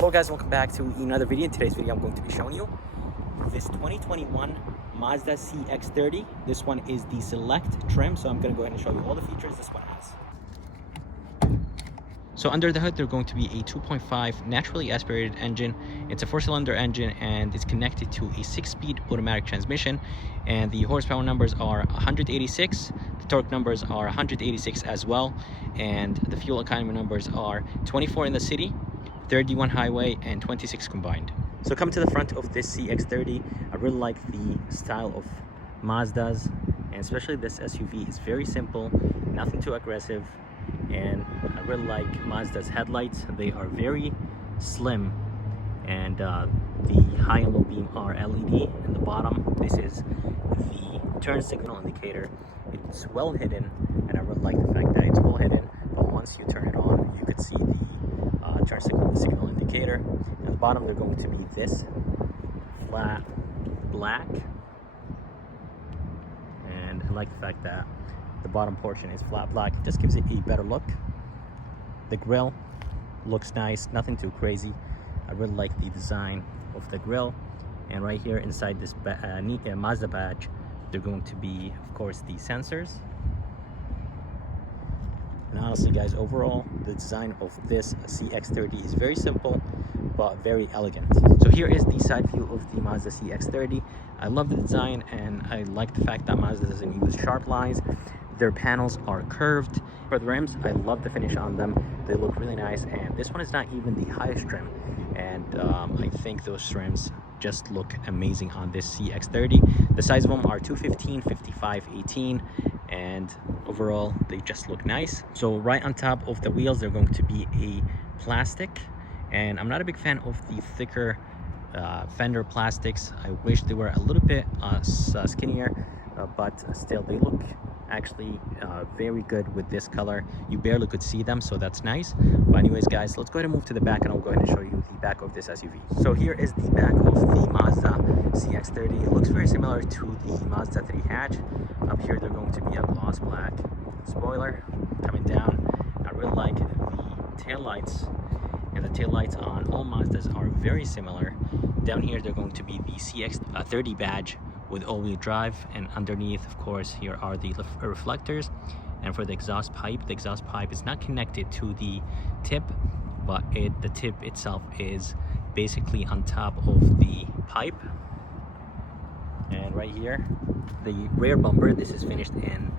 Hello guys, welcome back to another video. In today's video I'm going to be showing you this 2021 Mazda CX-30. This one is the select trim, so I'm going to go ahead and show you all the features this one has. So under the hood, they're going to be a 2.5 naturally aspirated engine. It's a 4-cylinder engine and it's connected to a 6-speed automatic transmission. And the horsepower numbers are 186. The torque numbers are 186 as well. And the fuel economy numbers are 24 in the city, 31 highway, and 26 combined. So come to the front of this CX-30. I really like the style of Mazdas, and especially this SUV is very simple, nothing too aggressive. And I really like Mazda's headlights. They are very slim, and the high and low beam are LED. In the bottom, this is the turn signal indicator. It's well hidden, and I really like the fact that it's well hidden, but once you turn it on, you could see the turn signal indicator. At the bottom, they're going to be this flat black, and I like the fact that the bottom portion is flat black. It just gives it a better look. The grille looks nice, nothing too crazy. I really like the design of the grille. And right here inside this Mazda badge, they're going to be, of course, the sensors. And honestly guys, overall the design of this CX-30 is very simple but very elegant. So here is the side view of the Mazda CX-30. I love the design, and I like the fact that Mazda doesn't use sharp lines. Their panels are curved. For the rims, I love the finish on them. They look really nice, and this one is not even the highest trim, and I think those trims just look amazing on this CX-30. The size of them are 215, 55, 18, and overall they just look nice. So right on top of the wheels, they're going to be a plastic, and I'm not a big fan of the thicker fender plastics. I wish they were a little bit skinnier, but still they look actually very good with this color. You barely could see them, so that's nice. But anyways guys, let's go ahead and move to the back, and I'll go ahead and show you the back of this SUV. So here is the back of the Mazda CX-30. It looks very similar to the Mazda 3 hatch. Up here they're going to be a gloss black spoiler coming down. I really like the tail lights, and the tail lights on all Mazdas are very similar. Down here they're going to be the CX-30 badge with all-wheel drive, and underneath, of course, here are the reflectors. And for the exhaust pipe is not connected to the tip, but the tip itself is basically on top of the pipe. And right here, the rear bumper, this is finished in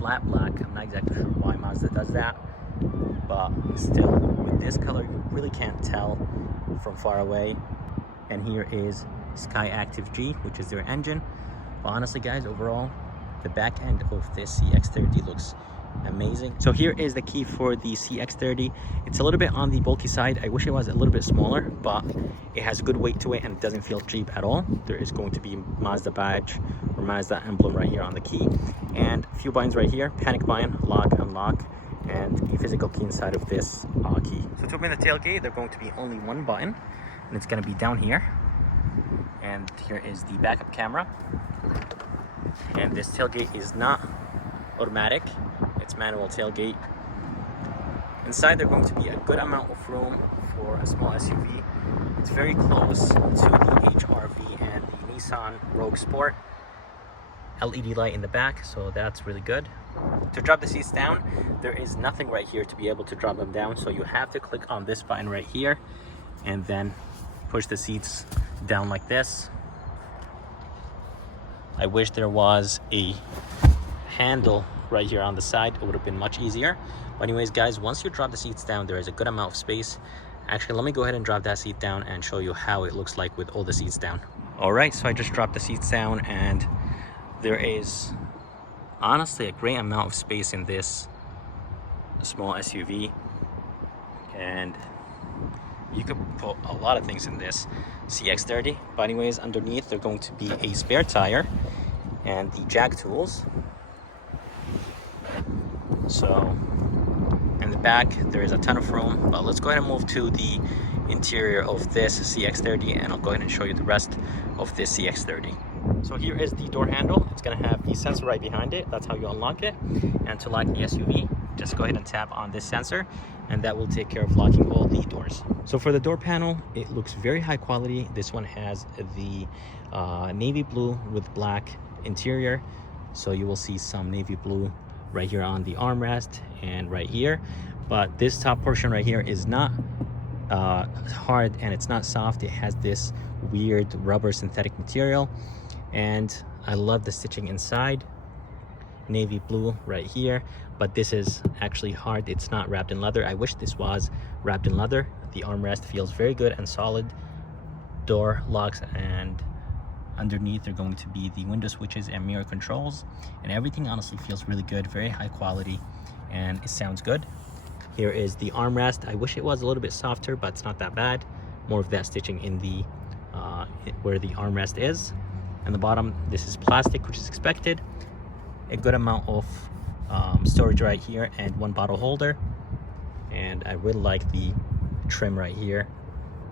flat black. I'm not exactly sure why Mazda does that, but still, with this color, you really can't tell from far away. And here is Sky Active G, which is their engine. But honestly guys, overall the back end of this CX-30 looks amazing. So here is the key for the CX-30. It's a little bit on the bulky side. I wish it was a little bit smaller, but it has good weight to it and it doesn't feel cheap at all. There is going to be Mazda badge or Mazda emblem right here on the key, and a few buttons right here: panic button, lock, unlock, and a physical key inside of this key. So to open the tailgate, there's going to be only one button, and it's going to be down here. And here is the backup camera. And this tailgate is not automatic, it's manual tailgate. Inside there's going to be a good amount of room for a small SUV. It's very close to the HR-V and the Nissan Rogue Sport. LED light in the back, so that's really good. To drop the seats down, there is nothing right here to be able to drop them down, so you have to click on this button right here and then push the seats down like this. I wish there was a handle right here on the side. It would have been much easier. But anyways guys, once you drop the seats down, there is a good amount of space. Actually, let me go ahead and drop that seat down and show you how it looks like with all the seats down. All right, so I just dropped the seats down, and there is honestly a great amount of space in this small SUV, and you could put a lot of things in this CX-30. But anyways, underneath there's going to be a spare tire and the jack tools. So in the back there is a ton of room, but let's go ahead and move to the interior of this CX-30, and I'll go ahead and show you the rest of this CX-30. So here is the door handle. It's going to have the sensor right behind it. That's how you unlock it. And to lock the SUV, just go ahead and tap on this sensor, and that will take care of locking all the doors. So for the door panel, it looks very high quality. This one has the navy blue with black interior, so you will see some navy blue right here on the armrest and right here, but this top portion right here is not hard and it's not soft. It has this weird rubber synthetic material, and I love the stitching inside. Navy blue right here, but this is actually hard. It's not wrapped in leather. I wish this was wrapped in leather. The armrest feels very good and solid. Door locks, and underneath are going to be the window switches and mirror controls, and everything honestly feels really good, very high quality, and it sounds good. Here is the armrest. I wish it was a little bit softer, but it's not that bad. More of that stitching in the where the armrest is. And the bottom, this is plastic, which is expected. A good amount of storage right here, and one bottle holder. And I really like the trim right here.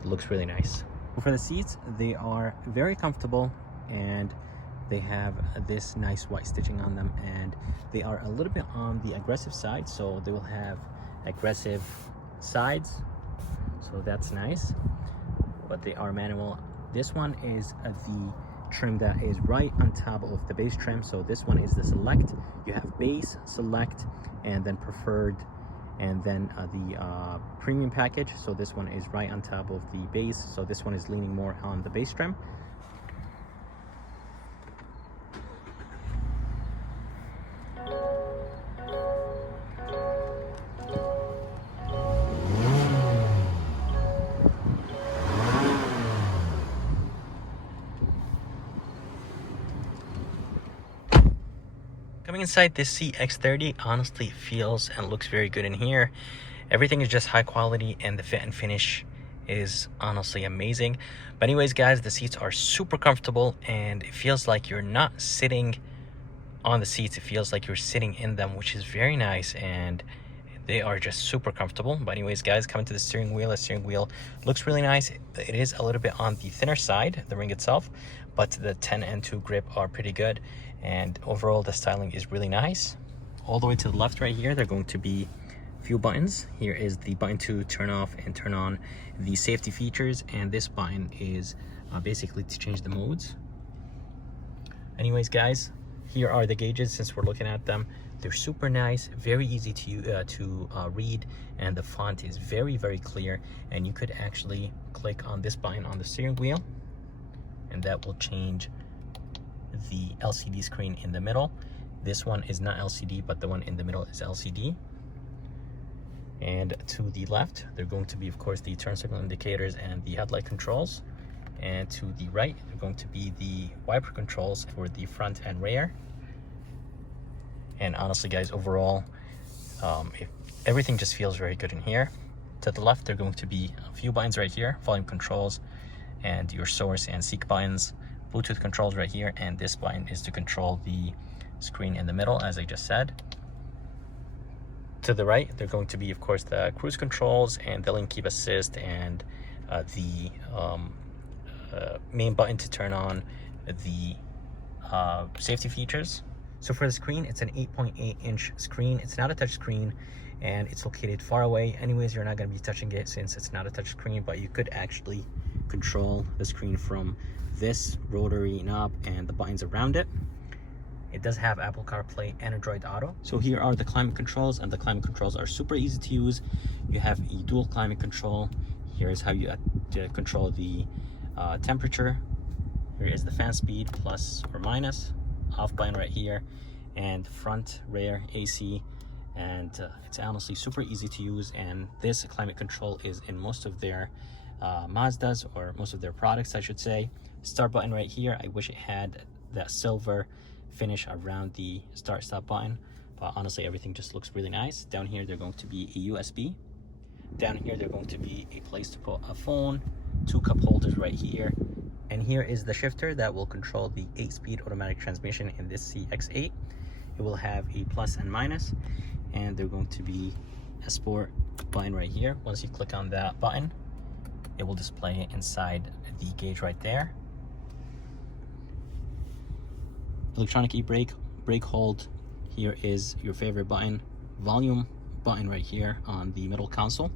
It looks really nice. For the seats, they are very comfortable, and they have this nice white stitching on them, and they are a little bit on the aggressive side, so they will have aggressive sides, so that's nice, but they are manual. This one is the trim that is right on top of the base trim. So this one is the select. You have base, select, and then preferred, and then the premium package. So this one is right on top of the base, so this one is leaning more on the base trim. Coming inside this CX-30, honestly feels and looks very good in here. Everything is just high quality, and the fit and finish is honestly amazing. But anyways guys, the seats are super comfortable, and it feels like you're not sitting on the seats. It feels like you're sitting in them, which is very nice, and they are just super comfortable. But anyways guys, coming to the steering wheel looks really nice. It is a little bit on the thinner side, the ring itself, but the 10 and 2 grip are pretty good, and overall the styling is really nice. All the way to the left right here, they're going to be a few buttons. Here is the button to turn off and turn on the safety features, and this button is basically to change the modes. Anyways guys, here are the gauges. Since we're looking at them, they're super nice, very easy to read, and the font is very, very clear. And you could actually click on this button on the steering wheel, and that will change the LCD screen in the middle. This one is not LCD, but the one in the middle is LCD. And to the left, they're going to be, of course, the turn signal indicators and the headlight controls. And to the right, they're going to be the wiper controls for the front and rear. And honestly guys, overall, everything just feels very good in here. To the left, there are going to be a few buttons right here, volume controls and your source and seek buttons, Bluetooth controls right here, and this button is to control the screen in the middle, as I just said. To the right, they're going to be, of course, the cruise controls and the lane keep assist, and the main button to turn on the safety features. So for the screen, it's an 8.8-inch screen. It's not a touch screen, and it's located far away. Anyways, you're not going to be touching it since it's not a touch screen, but you could actually control the screen from this rotary knob and the buttons around it. It does have Apple CarPlay and Android Auto. So here are the climate controls, and the climate controls are super easy to use. You have a dual climate control. Here is how you control the temperature. Here is the fan speed, plus or minus. Off button right here, and front, rear, AC, and it's honestly super easy to use. And this climate control is in most of their Mazdas, or most of their products, I should say. Start button right here. I wish it had that silver finish around the start stop button, but honestly everything just looks really nice. Down here they're going to be a USB. Down here they're going to be a place to put a phone, 2 cup holders right here. And here is the shifter that will control the 8-speed automatic transmission in this CX-8. It will have a plus and minus, and they're going to be a sport button right here. Once you click on that button, it will display inside the gauge right there. Electronic e-brake, brake hold. Here is your favorite button, volume button right here on the middle console,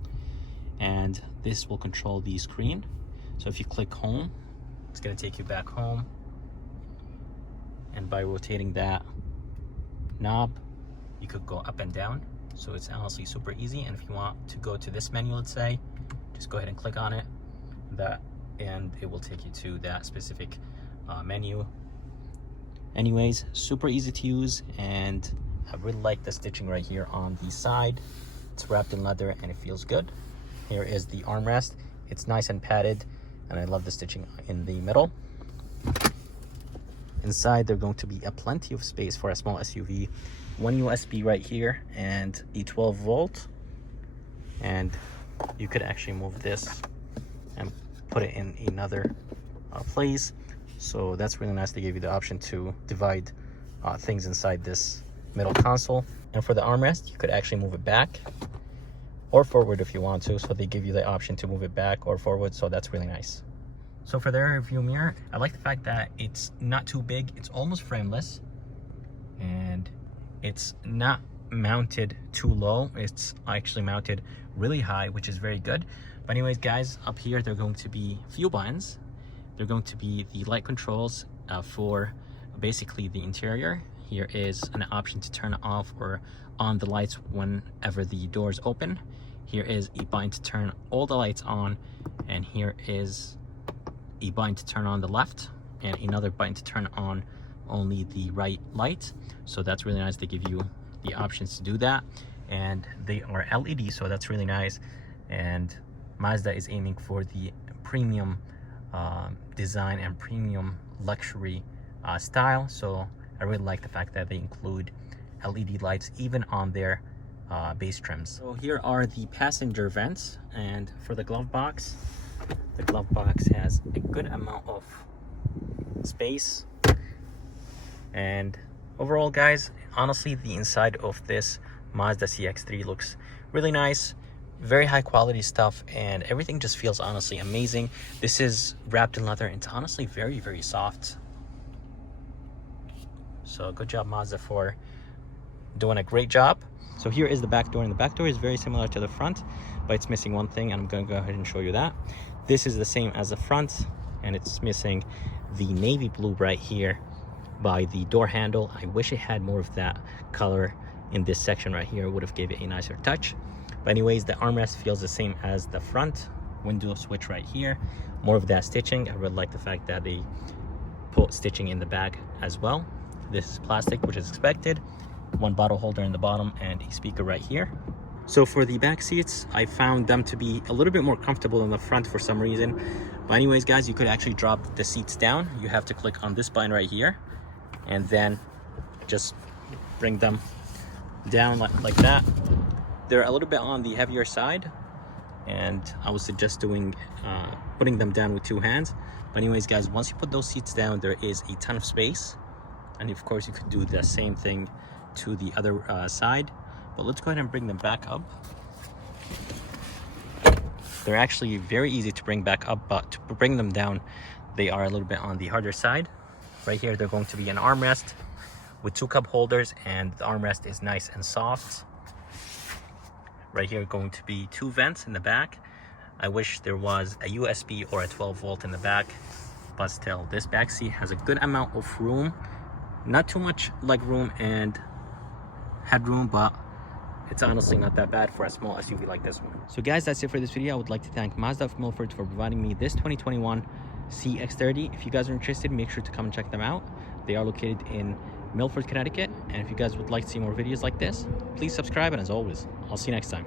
and this will control the screen. So if you click home, it's going to take you back home, and by rotating that knob you could go up and down. So it's honestly super easy. And if you want to go to this menu, let's say, just go ahead and click on it, and it will take you to that specific menu. Anyways, super easy to use, and I really like the stitching right here on the side. It's wrapped in leather and it feels good. Here is the armrest. It's nice and padded, and I love the stitching in the middle. Inside there's going to be plenty of space for a small SUV. One USB right here and a 12 volt, and you could actually move this and put it in another place. So that's really nice. They gave you the option to divide things inside this middle console. And for the armrest, you could actually move it back or forward if you want to. So they give you the option to move it back or forward, so that's really nice. So for the rear view mirror, I like the fact that it's not too big. It's almost frameless, and it's not mounted too low. It's actually mounted really high, which is very good. But anyways, guys, up here there are going to be a few buttons. They're going to be the light controls for basically the interior. Here is an option to turn off or on the lights whenever the doors open. Here is a button to turn all the lights on, and here is a button to turn on the left, and another button to turn on only the right light. So that's really nice. They give you the options to do that, and they are LED, so that's really nice. And Mazda is aiming for the premium design and premium luxury style, so I really like the fact that they include LED lights even on their base trims. So here are the passenger vents, and for the glove box, the glove box has a good amount of space. And overall, guys, honestly, the inside of this Mazda CX-30 looks really nice. Very high quality stuff, and everything just feels honestly amazing. This is wrapped in leather, and it's honestly very, very soft. So good job, Mazda, for doing a great job. So here is the back door, and the back door is very similar to the front, but it's missing one thing, and I'm going to go ahead and show you that. This is the same as the front, and it's missing the navy blue right here by the door handle. I wish it had more of that color in this section right here. It would have gave it a nicer touch. But anyways, the armrest feels the same as the front. Window switch right here, more of that stitching. I really like the fact that they put stitching in the back as well. This is plastic, which is expected. One bottle holder in the bottom and a speaker right here. So for the back seats, I found them to be a little bit more comfortable than the front for some reason. But anyways, guys, you could actually drop the seats down. You have to click on this button right here, and then just bring them down like that. They're a little bit on the heavier side, and I would suggest putting them down with two hands. But anyways, guys, once you put those seats down, there is a ton of space, and of course you could do the same thing to the other side. But let's go ahead and bring them back up. They're actually very easy to bring back up, but to bring them down, they are a little bit on the harder side. Right here, they're going to be an armrest with two cup holders, and the armrest is nice and soft. Right here, going to be two vents in the back. I wish there was a USB or a 12 volt in the back, but still, this back seat has a good amount of room. Not too much leg room and headroom, but it's honestly not that bad for a small SUV like this one. So guys, that's it for this video. I would like to thank Mazda of Milford for providing me this 2021 CX-30. If you guys are interested, make sure to come and check them out. They are located in Milford, Connecticut. And if you guys would like to see more videos like this, please subscribe. And as always, I'll see you next time.